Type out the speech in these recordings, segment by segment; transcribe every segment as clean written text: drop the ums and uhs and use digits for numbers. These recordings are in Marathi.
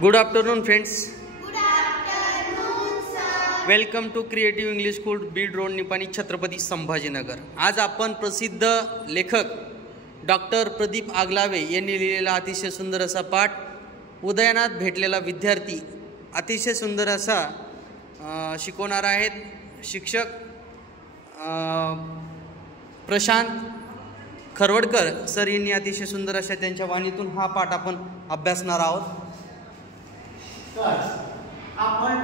Good afternoon friends. Good afternoon sir. Welcome to creative English school, Beed road, Nipani, Chhatrapati Sambhajinagar. आज आपण प्रसिद्ध लेखक डॉक्टर प्रदीप आगलावे यांनी लिहिलेला अतिशय सुंदर असा पाठ, उदयनात भेटलेला विद्यार्थी, अतिशय सुंदर असा शिकवणार आहेत शिक्षक प्रशांत खरवडकर सर यांनी अतिशय सुंदर अशा त्यांच्या वाणीतून हा पाठ आपण अभ्यासणार आहोत. तर आपण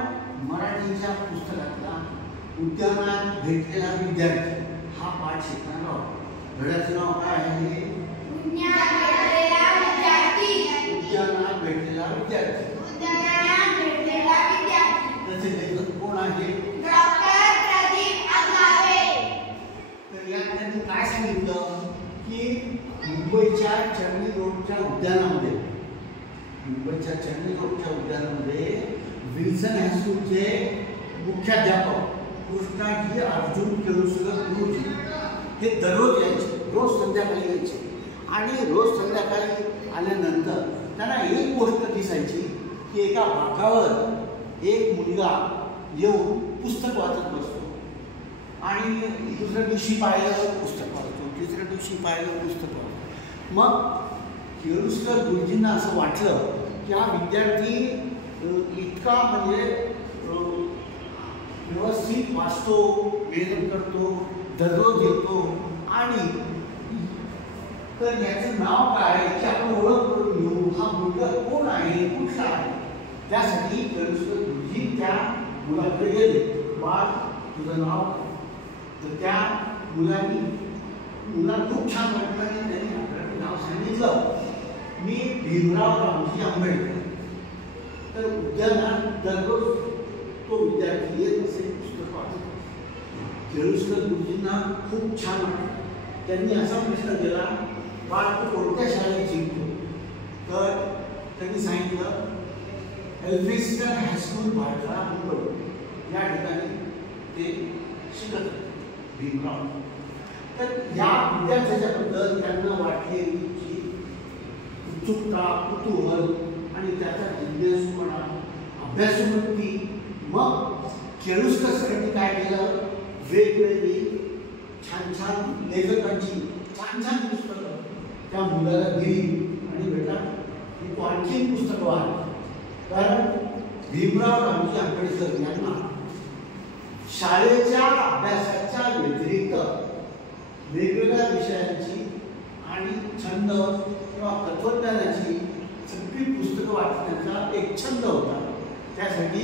मराठीच्या पुस्तकातला उद्यानात भेटलेला विद्यार्थी हा पाठ शिकणार आहोत. धड्याचं नाव काय आहे? उद्यानात भेटलेला विद्यार्थी. उद्यानात भेटलेला विद्यार्थी. उद्यानात भेटलेला विद्यार्थी. त्याचे लेखक कोण आहे? डॉक्टर प्रदीप आगलावे. तर या त्यांनी काय सांगितलं की मुंबईच्या चर्नी रोडच्या उद्यानामध्ये विल्सन हायस्कूलचे मुख्याध्यापक कृष्णाजी अर्जुन केळुसकर गुरुजी हे दररोज यायचे, रोज संध्याकाळी यायचे. आणि रोज संध्याकाळी आल्यानंतर त्यांना एक गोष्ट दिसायची की एका बाकावर एक मुलगा येऊन पुस्तक वाचत बसतो आणि दुसऱ्या दिवशी पाहिलं पुस्तक वाचतो, तिसऱ्या दिवशी पाहिलं पुस्तक वाचतो. मग केळुसकर गुरुजींना असं वाटलं की हा विद्यार्थी इतका म्हणजे व्यवस्थित वाचतो, मेहनत करतो, दररोज येतो आणि तर याचं नाव काय की आपण ओळख करून घेऊ, हा मुलगा कोण आहे, कुठला आहे. त्यासाठी केळुसकर गुरुजी त्या मुलाकडे गेले. बाळ तुझं नाव? तर त्या मुलाला खूप छान वाटलं आणि त्यांनी नाव सांगितलं, मी भीमराव रामजी आंबेडकर. तर उद्यानात दररोज तो विद्यार्थी येत असे, पुस्तक वाचत. केळुसकर गुरुजींना खूप छान वाटलं. त्यांनी असा प्रश्न केला, बाळ तू कोणत्या शाळेत शिकतो? तर त्यांनी सांगितलं एल्फिन्स्टन हायस्कूल भाटला मुंबई या ठिकाणी ते शिकत होते भीमराव. तर या विद्यार्थ्याच्याबद्दल त्यांना वाटलेली उत्सुकता, कुतूहल आणि त्याचा जिज्ञासूपणा, अभ्यासवृत्ती. मग केळुसकर सरांनी काय केलं, वेगवेगळी छान छान लेखकांची छान छान पुस्तकं त्या मुलाला दिली आणि बेटा तू आणखी पुस्तकं वाच. कारण भीमराव रामजी आंबेडकर यांना शाळेच्या अभ्यासाच्या व्यतिरिक्त वेगवेगळ्या विषयांची आणि छंद किंवा तत्वज्ञानाची सगळी पुस्तकं वाचण्याचा एक छंद होता. त्यासाठी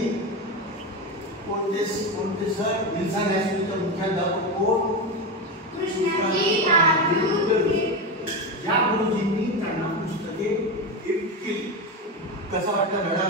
कोणते सर? विल्सन हायस्कूलचा मुख्याध्यापक कोण? कृष्णाजी अर्जुन. या गुरुजींनी त्यांना पुस्तके गिफ्ट केली. कसा वाटला धडा?